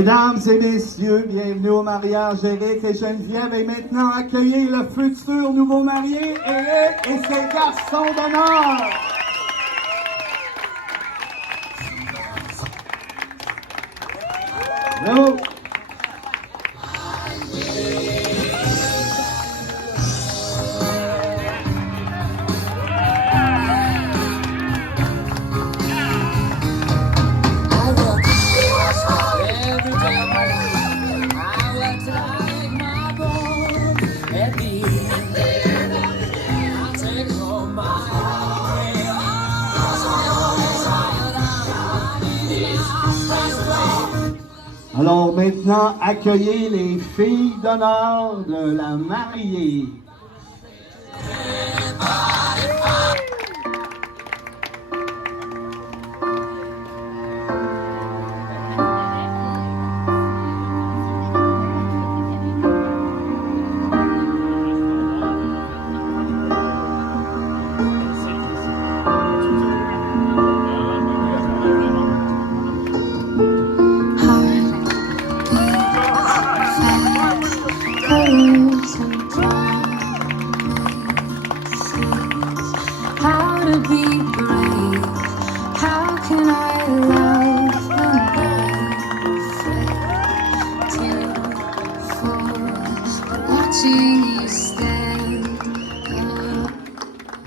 Mesdames et messieurs, bienvenue au mariage Éric et Geneviève. Et maintenant, accueillez le futur nouveau marié, Éric et ses garçons d'honneur. Bravo. Alors maintenant, accueillez les filles d'honneur de la mariée.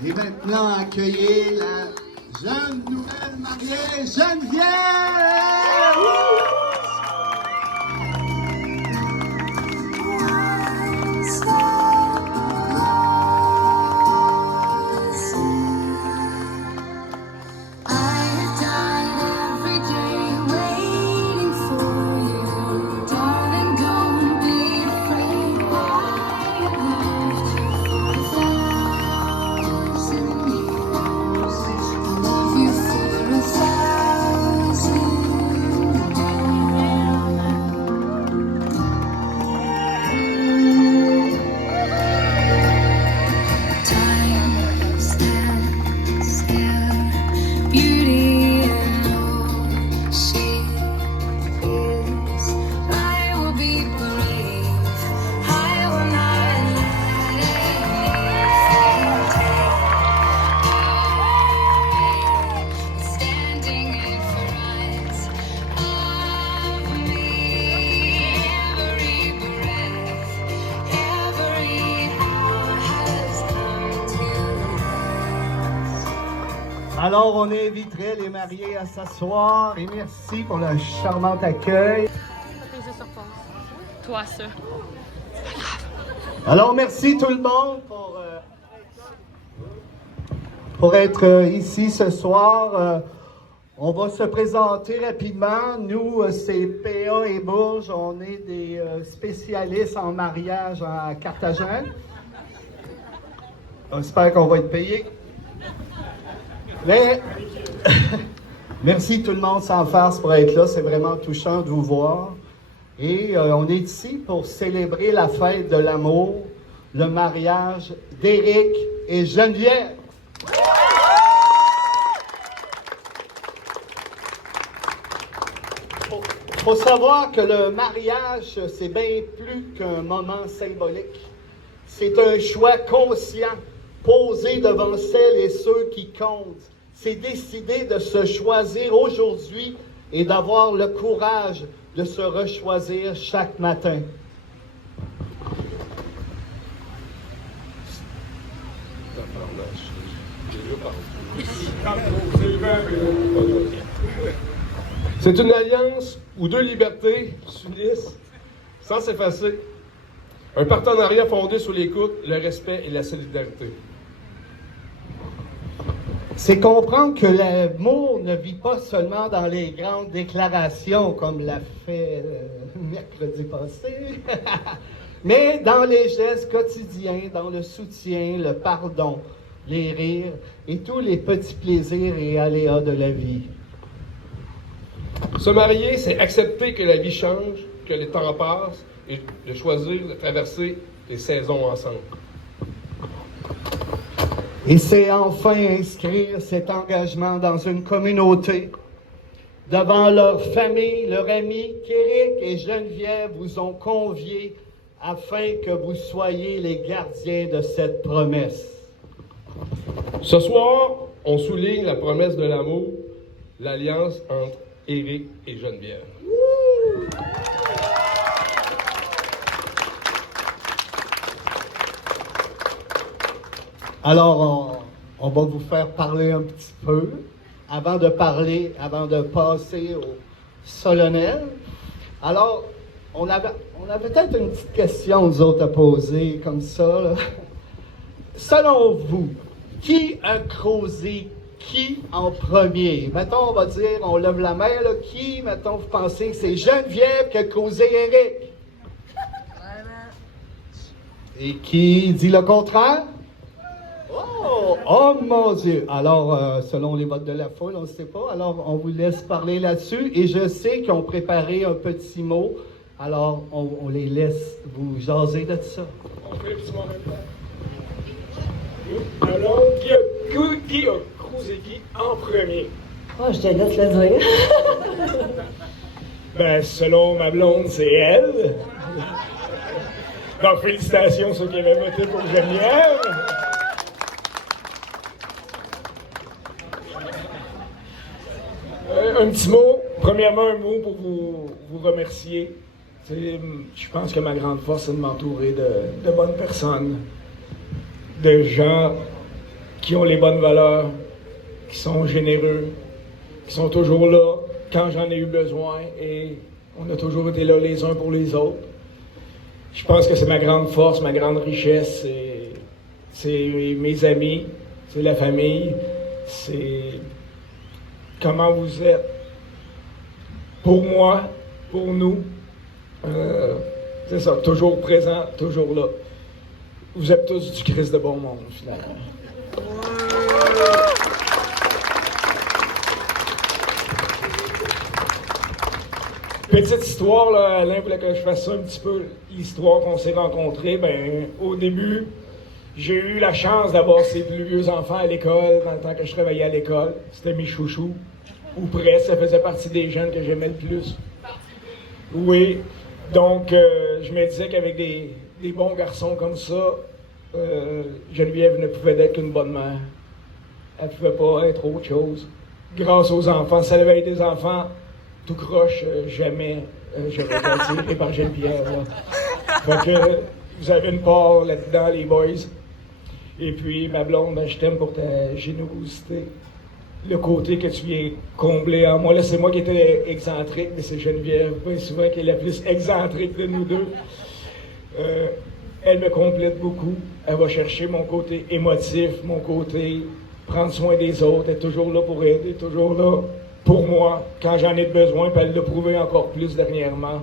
Et maintenant, accueillez la jeune nouvelle mariée, Geneviève! Alors, on inviterait les mariés à s'asseoir et merci pour le charmant accueil. Toi, ça. Alors, merci tout le monde pour être ici ce soir. On va se présenter rapidement. Nous, c'est PA et Bourges. On est des spécialistes en mariage à Carthagène. J'espère qu'on va être payé. Mais merci tout le monde sans farce pour être là. C'est vraiment touchant de vous voir. Et on est ici pour célébrer la fête de l'amour, le mariage d'Éric et Geneviève. Faut savoir que le mariage, c'est bien plus qu'un moment symbolique. C'est un choix conscient, posé devant celles et ceux qui comptent. C'est décider de se choisir aujourd'hui et d'avoir le courage de se rechoisir chaque matin. C'est une alliance où deux libertés s'unissent sans s'effacer. Un partenariat fondé sur l'écoute, le respect et la solidarité. C'est comprendre que l'amour ne vit pas seulement dans les grandes déclarations, comme l'a fait mercredi passé, mais dans les gestes quotidiens, dans le soutien, le pardon, les rires et tous les petits plaisirs et aléas de la vie. Se marier, c'est accepter que la vie change, que le temps passe, et de choisir de traverser les saisons ensemble. Et c'est enfin inscrire cet engagement dans une communauté devant leur famille, leurs amis, qu'Éric et Geneviève vous ont conviés afin que vous soyez les gardiens de cette promesse. Ce soir, on souligne la promesse de l'amour, l'alliance entre Éric et Geneviève. Alors, on va vous faire parler un petit peu avant de passer au solennel. Alors, on avait peut-être une petite question, nous autres, à poser, comme ça, là. Selon vous, qui a creusé qui en premier? Mettons, on va dire, on lève la main, là. Qui, mettons, vous pensez que c'est Geneviève qui a creusé Éric? Et qui dit le contraire? Oh mon Dieu! Alors, selon les votes de la foule, on ne sait pas. Alors, on vous laisse parler là-dessus. Et je sais qu'ils ont préparé un petit mot. Alors, on les laisse vous jaser de ça. On fait le petit mot en même temps. Alors, qui a creusé qui en premier? Oh, je te laisse le dire. Ben, selon ma blonde, c'est elle. Donc, félicitations ceux qui avaient voté pour Geneviève. Un petit mot. Premièrement, un mot pour vous remercier. Je pense que ma grande force, c'est de m'entourer de bonnes personnes, de gens qui ont les bonnes valeurs, qui sont généreux, qui sont toujours là quand j'en ai eu besoin et on a toujours été là les uns pour les autres. Je pense que c'est ma grande force, ma grande richesse, c'est mes amis, c'est la famille, c'est comment vous êtes pour moi, pour nous. C'est ça, toujours présent, toujours là. Vous êtes tous du Christ de bon monde, finalement. Petite histoire, là, Alain voulait que je fasse ça un petit peu, l'histoire qu'on s'est rencontrés. Ben, au début, j'ai eu la chance d'avoir ces plus vieux enfants à l'école, dans le temps que je travaillais à l'école. C'était mes chouchous, ou presque, ça faisait partie des jeunes que j'aimais le plus. Oui, donc je me disais qu'avec des bons garçons comme ça, Geneviève ne pouvait être qu'une bonne mère. Elle ne pouvait pas être autre chose. Grâce aux enfants, si elle avait été des enfants tout croche, jamais j'aurais été attiré par Geneviève. Là. Fait que vous avez une part là-dedans, les boys. Et puis, ma blonde, ben, je t'aime pour ta générosité. Le côté que tu viens combler en moi. Là, c'est moi qui étais excentrique, mais c'est Geneviève, bien souvent, qui est la plus excentrique de nous deux. Elle me complète beaucoup. Elle va chercher mon côté émotif, mon côté prendre soin des autres. Elle est toujours là pour aider, toujours là pour moi, quand j'en ai besoin. Puis elle l'a prouvé encore plus dernièrement,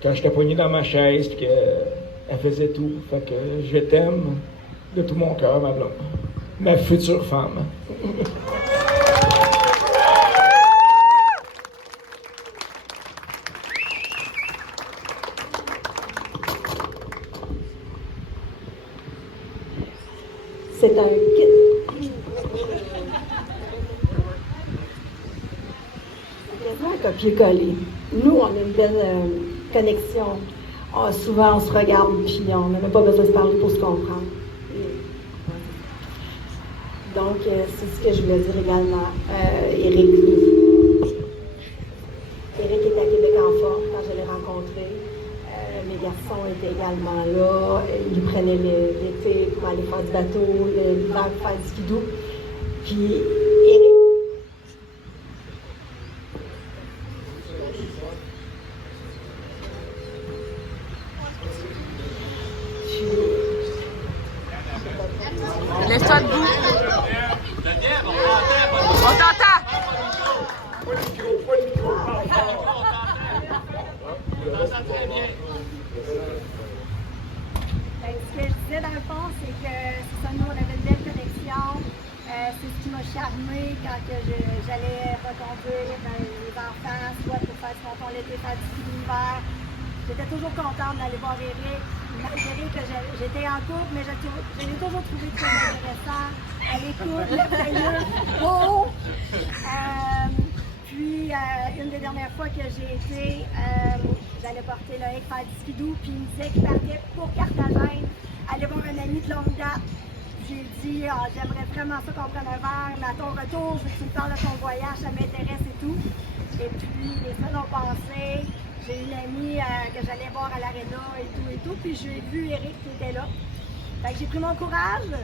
quand j'étais poigné dans ma chaise, puis qu'elle faisait tout. Fait que je t'aime de tout mon cœur, ma blonde. Ma future femme. C'est un kit. C'est quasiment un copier-coller. Nous, on a une belle connexion. Souvent, on se regarde, puis on n'a même pas besoin de se parler pour se comprendre. Donc, c'est ce que je voulais dire également. Éric est à Québec en forme quand je l'ai rencontré. Mes garçons étaient également là. Ils prenaient l'été pour aller faire du bateau, l'hiver pour faire du skidoo. Puis, Éric. Lève-toi debout. On t'entend. Ce que je disais dans le fond, c'est que ça, nous, on avait une belle connexion. C'est ce qui m'a charmé quand j'allais reconduire les enfants, soit pour faire du ponton l'été, faire du ski l'hiver. J'étais toujours contente d'aller voir Éric. Malgré que j'étais en couple, mais je l'ai toujours trouvé très intéressant. À l'écoute, le beau. Puis puis, une des dernières fois que j'ai été, j'allais porter le Eric faire du skidoo, puis il me disait qu'il partait pour Carthagène, aller voir un ami de longue date. J'ai dit, j'aimerais vraiment ça qu'on prenne un verre, mais à ton retour, je veux que tu me parles de ton voyage, ça m'intéresse et tout. Et puis, les semaines ont passé, j'ai une amie que j'allais voir à l'aréna et tout, puis j'ai vu Eric qui était là. Fait que j'ai pris mon courage,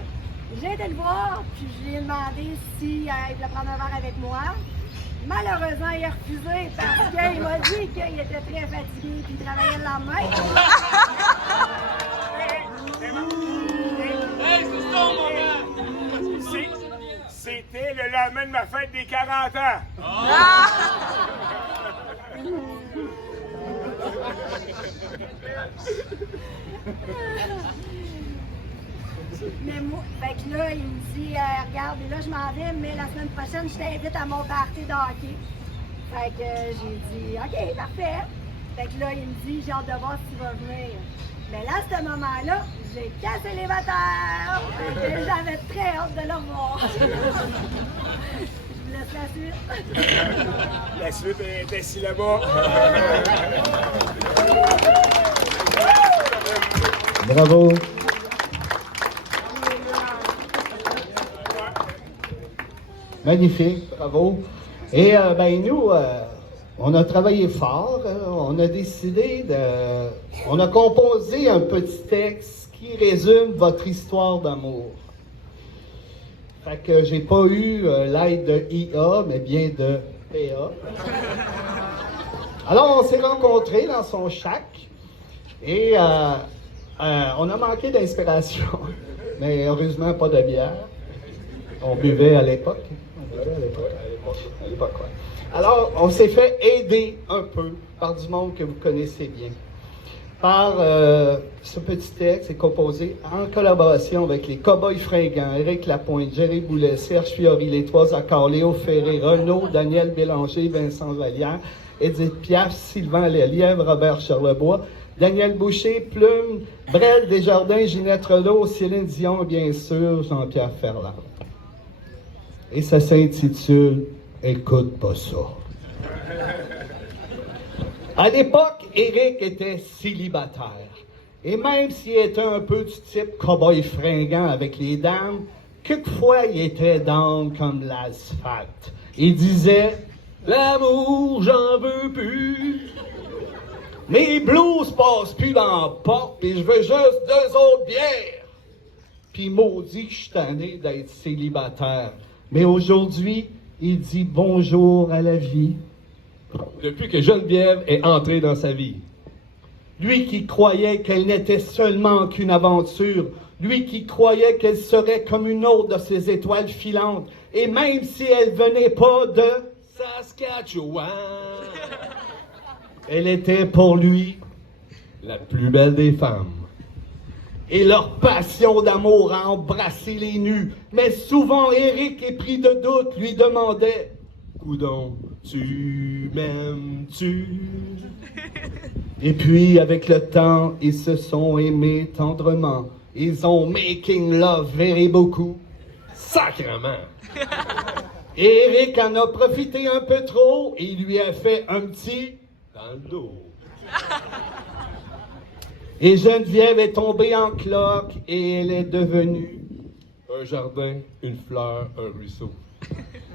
j'ai été le voir, puis je lui ai demandé s'il voulait prendre un verre avec moi. Malheureusement, il a refusé parce qu'il m'a dit qu'il était très fatigué et qu'il travaillait le lendemain. C'était le lendemain de ma fête des 40 ans. Mais moi, fait que là, il me dit, regarde, et là, je m'en vais, mais la semaine prochaine, je t'invite à mon party de hockey. Fait que j'ai dit, OK, parfait. Fait que là, il me dit, j'ai hâte de voir si tu vas venir. Mais là, à ce moment-là, j'ai cassé les batailles. J'avais très hâte de le revoir. Je vous laisse la suite. La suite est ici là-bas. Bravo. Magnifique, bravo. Et nous, on a travaillé fort, on a décidé on a composé un petit texte qui résume votre histoire d'amour. Fait que j'ai pas eu l'aide de IA, mais bien de PA. Alors, on s'est rencontrés dans son shack et on a manqué d'inspiration, mais heureusement pas de bière. On buvait à l'époque. À l'époque, ouais. Alors, on s'est fait aider un peu par du monde que vous connaissez bien. Par ce petit texte est composé en collaboration avec les Cowboys Fringants, Éric Lapointe, Jerry Boulet, Serge Fiori, les Trois Accords, Léo Ferré, Renaud, Daniel Bélanger, Vincent Vallière, Edith Piaf, Sylvain Lelièvre, Robert Charlebois, Daniel Boucher, Plume, Brel Desjardins, Ginette Renaud, Céline Dion, bien sûr, Jean-Pierre Ferland. Et ça s'intitule « Écoute pas ça ». À l'époque, Éric était célibataire. Et même s'il était un peu du type cow-boy fringant avec les dames, quelquefois il était down comme l'asphalte. Il disait « L'amour, j'en veux plus. Mes blues passent plus dans la porte et je veux juste 2 autres bières. Puis maudit que je suis tanné d'être célibataire. Mais aujourd'hui, il dit bonjour à la vie. » Depuis que Geneviève est entrée dans sa vie. Lui qui croyait qu'elle n'était seulement qu'une aventure, lui qui croyait qu'elle serait comme une autre de ces étoiles filantes, et même si elle venait pas de Saskatchewan, elle était pour lui la plus belle des femmes. Et leur passion d'amour a embrassé les nus. Mais souvent, Éric, épris de doute, lui demandait « Coudon, tu m'aimes-tu? » Et puis, avec le temps, ils se sont aimés tendrement. Ils ont making love very beaucoup. Sacrement! Et Éric en a profité un peu trop et il lui a fait un petit dans le dos. Et Geneviève est tombée en cloque et elle est devenue un jardin, une fleur, un ruisseau.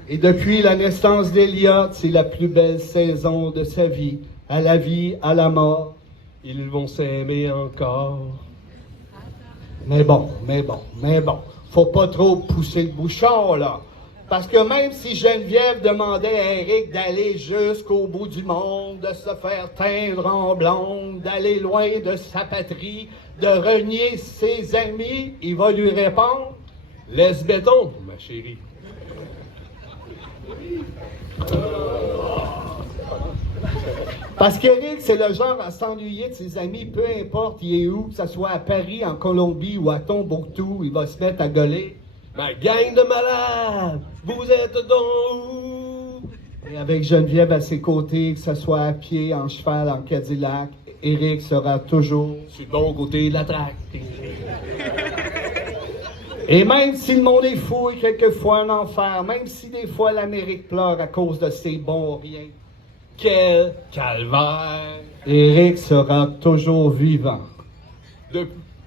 Et depuis la naissance d'Eliott, c'est la plus belle saison de sa vie. À la vie, à la mort. Ils vont s'aimer encore. Mais bon. Faut pas trop pousser le bouchon, là. Parce que même si Geneviève demandait à Éric d'aller jusqu'au bout du monde, de se faire teindre en blonde, d'aller loin de sa patrie, de renier ses amis, il va lui répondre « Laisse béton, ma chérie. » Parce qu'Éric, c'est le genre à s'ennuyer de ses amis, peu importe il est où, que ce soit à Paris, en Colombie ou à Tombouctou, il va se mettre à gueuler. Ma gang de malades, vous êtes donc où? Et avec Geneviève à ses côtés, que ce soit à pied, en cheval, en Cadillac, Éric sera toujours sur le bon côté de la traque. Et même si le monde est fou et quelquefois en enfer, même si des fois l'Amérique pleure à cause de ses bons riens, Quel calvaire! Éric sera toujours vivant.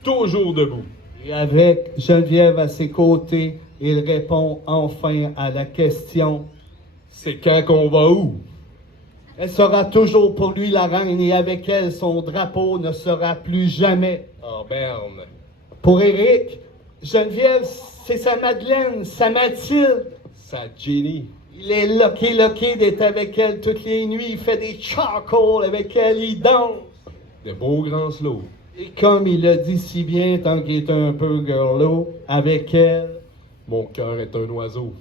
Toujours debout. Et avec Geneviève à ses côtés, il répond enfin à la question. C'est quand qu'on va où? Elle sera toujours pour lui la reine et avec elle, son drapeau ne sera plus jamais. En berne. Pour Éric, Geneviève, c'est sa Madeleine, sa Mathilde. Sa Jenny. Il est lucky d'être avec elle toutes les nuits. Il fait des charcoals avec elle, il danse. De beaux grands slows. Et comme il le dit si bien, tant qu'il est un peu girlo, avec elle. Mon cœur est un oiseau.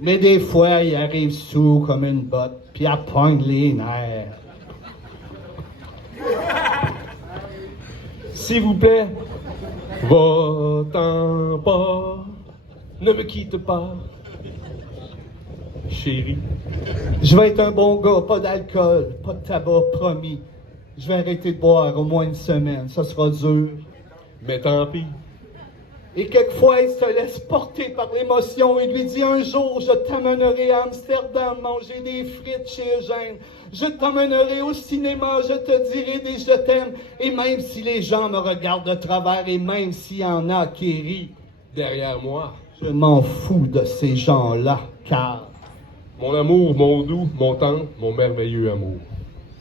Mais des fois, il arrive sous comme une botte, puis il pogne les nerfs. S'il vous plaît, va-t'en pas. Ne me quitte pas. Chérie. Je vais être un bon gars, pas d'alcool, pas de tabac, promis. Je vais arrêter de boire au moins une semaine, ça sera dur. Mais tant pis. Et quelquefois, il se laisse porter par l'émotion et lui dit un jour, je t'amènerai à Amsterdam manger des frites chez Eugène. Je t'emmènerai au cinéma, je te dirai des je t'aime. Et même si les gens me regardent de travers et même s'il y en a qui rient, Derrière moi. je m'en fous de ces gens-là, car Mon amour, mon doux, mon tendre, mon merveilleux amour.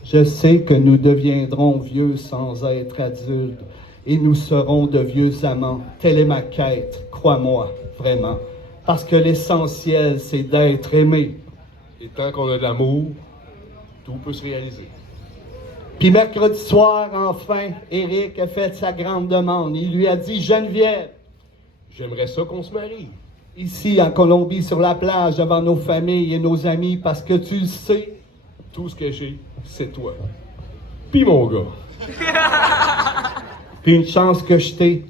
je sais que nous deviendrons vieux sans être adultes. Et nous serons de vieux amants. Telle est ma quête, crois-moi, vraiment. Parce que l'essentiel, c'est d'être aimé. Et tant qu'on a de l'amour, tout peut se réaliser. Puis mercredi soir, enfin, Éric a fait sa grande demande. Il lui a dit, Geneviève, J'aimerais ça qu'on se marie. ici en Colombie, sur la plage, devant nos familles et nos amis, parce que tu le sais, Tout ce que j'ai, c'est toi. Puis mon gars. puis une chance que je t'ai,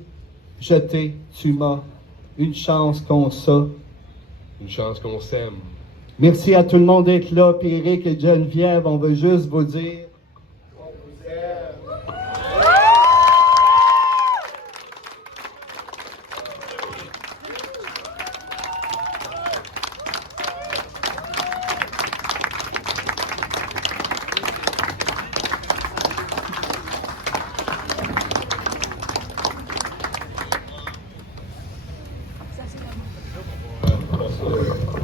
tu m'as, une chance qu'on ça. Une chance qu'on s'aime. Merci à tout le monde d'être là, puis Éric et Geneviève, on veut juste vous dire...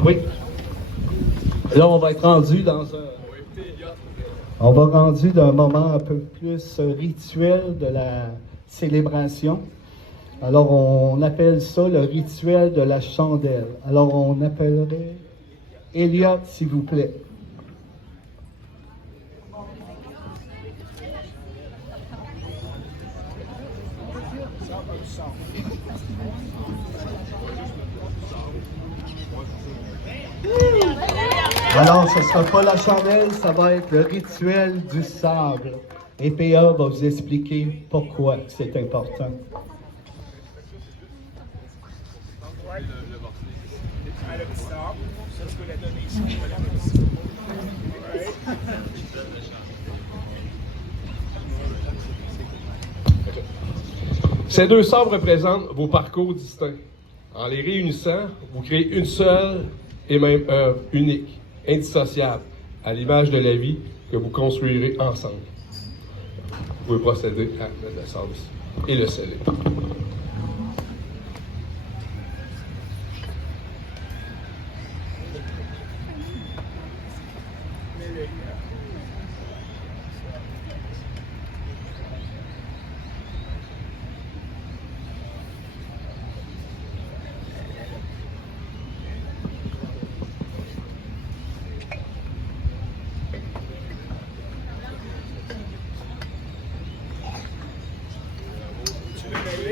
Oui. Là, on va être rendu dans un... On va rendu d'un moment un peu plus rituel de la célébration. Alors, on appelle ça le rituel de la chandelle. Alors, on appellerait Elliot, s'il vous plaît. Alors, ce ne sera pas la chandelle, ça va être le rituel du sable. Et PA va vous expliquer pourquoi c'est important. Ces deux sabres représentent vos parcours distincts. En les réunissant, vous créez une seule et même œuvre unique, indissociable, à l'image de la vie que vous construirez ensemble. Vous pouvez procéder à mettre le sable ici et le sceller.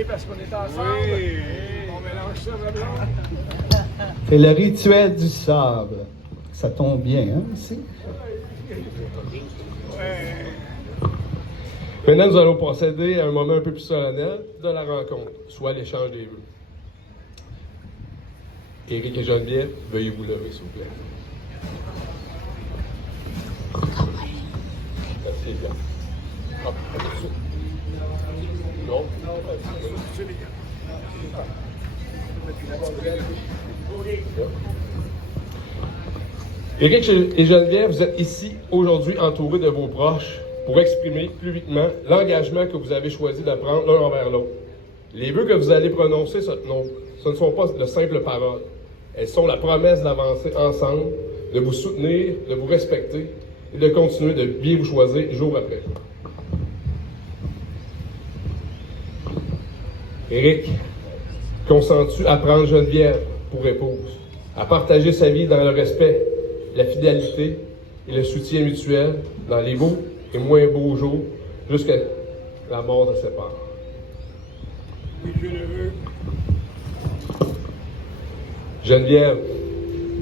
Parce qu'on est ensemble. Oui. On mélange ça, ma blonde. C'est le rituel du sable. Ça tombe bien, hein, ici? Maintenant, nous allons procéder à un moment un peu plus solennel de la rencontre, soit l'échange des vœux. Éric et Geneviève, veuillez vous lever, s'il vous plaît. Merci, bien. Hop, non? Éric et Geneviève, vous êtes ici aujourd'hui entourés de vos proches pour exprimer publiquement l'engagement que vous avez choisi de prendre l'un envers l'autre. Les vœux que vous allez prononcer, ce ne sont pas de simples paroles. Elles sont la promesse d'avancer ensemble, de vous soutenir, de vous respecter et de continuer de bien vous choisir jour après jour. Éric, consens-tu à prendre Geneviève pour épouse, à partager sa vie dans le respect, la fidélité et le soutien mutuel dans les beaux et moins beaux jours jusqu'à la mort de ses parents? Oui, je le veux. Geneviève,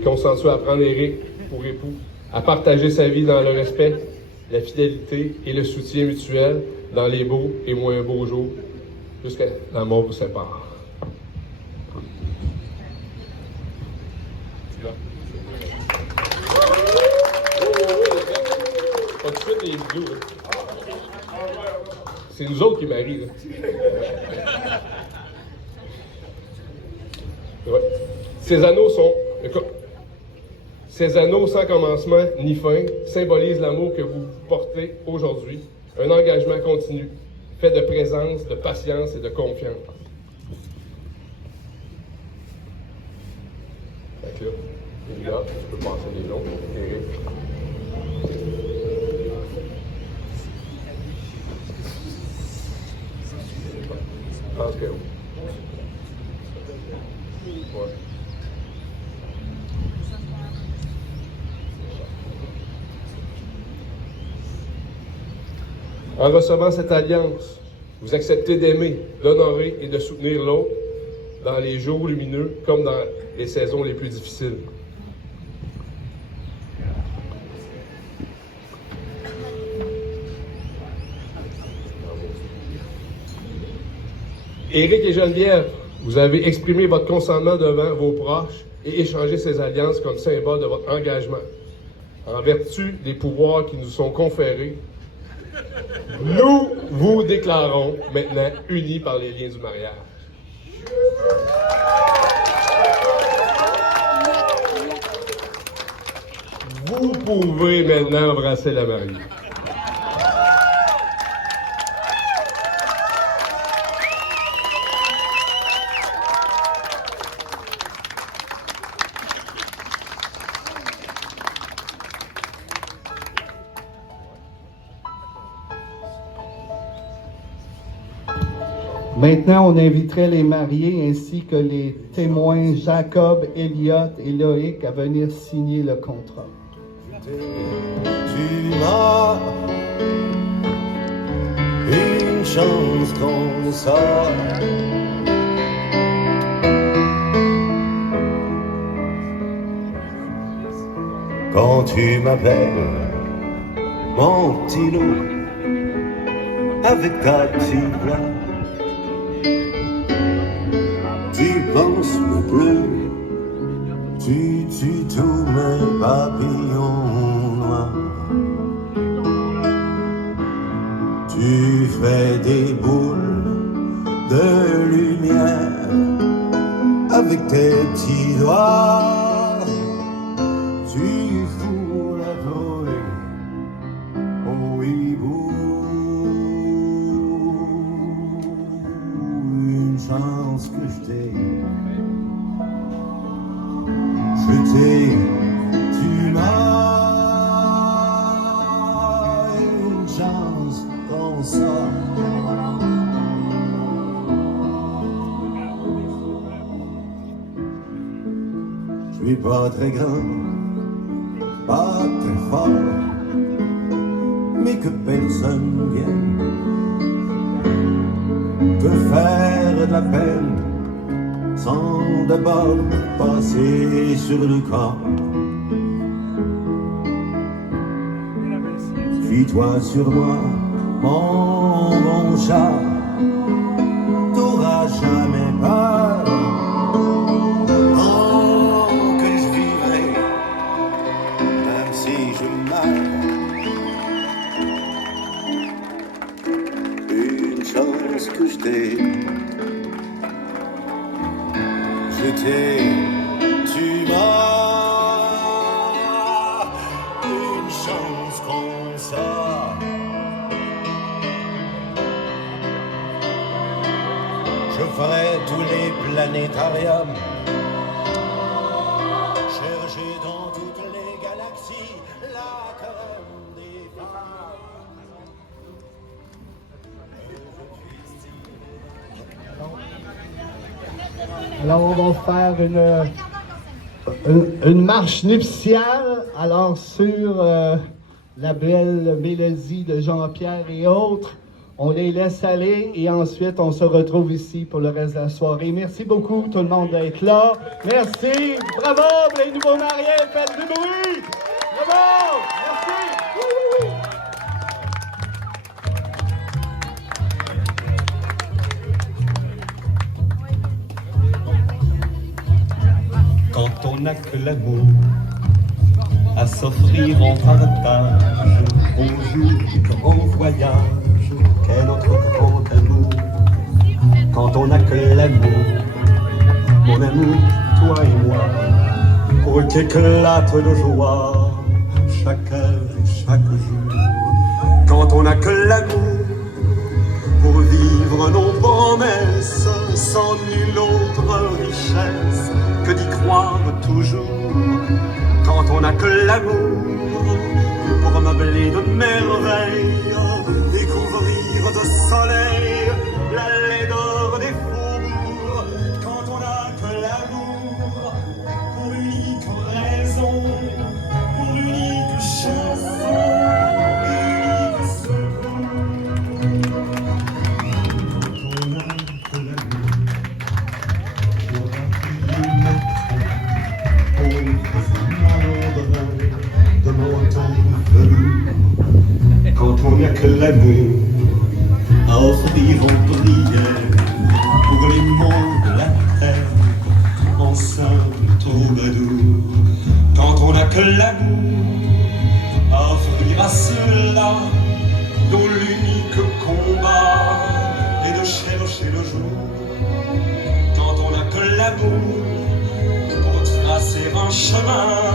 consens-tu à prendre Éric pour époux, à partager sa vie dans le respect, la fidélité et le soutien mutuel dans les beaux et moins beaux jours jusqu'à la mort vous sépare? Pas tout de suite les vidéos. C'est nous autres qui marient. Là. Ouais. Ces anneaux sans commencement ni fin symbolisent l'amour que vous portez aujourd'hui, un engagement continu, fait de présence, de patience et de confiance. Fait que là, évidemment, je peux passer les noms. Éric. Je pense que oui. Ouais. En recevant cette alliance, vous acceptez d'aimer, d'honorer et de soutenir l'autre dans les jours lumineux comme dans les saisons les plus difficiles. Éric et Geneviève, vous avez exprimé votre consentement devant vos proches et échangé ces alliances comme symbole de votre engagement. En vertu des pouvoirs qui nous sont conférés, nous vous déclarons maintenant unis par les liens du mariage. Vous pouvez maintenant embrasser la mariée. Maintenant, on inviterait les mariés ainsi que les témoins Jacob, Elliot et Loïc à venir signer le contrat. Tu m'as une chance comme ça. Quand tu m'appelles mon petit loup avec ta petite voix, tu penses me bleu, tu tues tous mes papillons noirs. Tu fais des boules de lumière avec tes petits doigts. Tu fous la joie au hibou. Une chance que je t'ai. Tu m'as une chance comme ça. Je suis pas très grand, pas très fort, mais que personne vienne te faire de la peine sans d'abord passer sur le corps. Fuis-toi sur moi, mon bon chat, t'auras jamais peur. Oh, que je vivrai, même si je meurs. Une chance que je t'ai. jeté, tu m'as une chance comme ça. Je ferai tous les planétariums, chercher dans toutes les galaxies la crème des femmes. Alors, on va faire une marche nuptiale, alors sur la belle mélodie de Jean-Pierre et autres. On les laisse aller et ensuite on se retrouve ici pour le reste de la soirée. Merci beaucoup tout le monde d'être là. Merci. Bravo les nouveaux mariés. Faites du bruit. Bravo. Merci. Quand on n'a que l'amour à s'offrir en partage, on joue, on voyage, quel autre grand amour. Quand on n'a que l'amour, mon amour, toi et moi, pour qu'éclate de joie chaque heure et chaque jour. Quand on n'a que l'amour pour vivre nos promesses sans nulle autre richesse que d'y croire toujours. Quand on n'a que l'amour pour meubler de merveilles et couvrir de soleil la laideur des faubourgs. Quand on n'a que l'amour pour unique raison, pour unique chanson, unique secours. Quand on n'a que l'amour pour appuyer de montagne velours. Quand on n'a que l'amour à offrir en prière pour les monts de la terre en simple troubadour. Quand on n'a que l'amour à offrir à ceux-là dont l'unique combat est de chercher le jour. Quand on n'a que l'amour pour tracer un chemin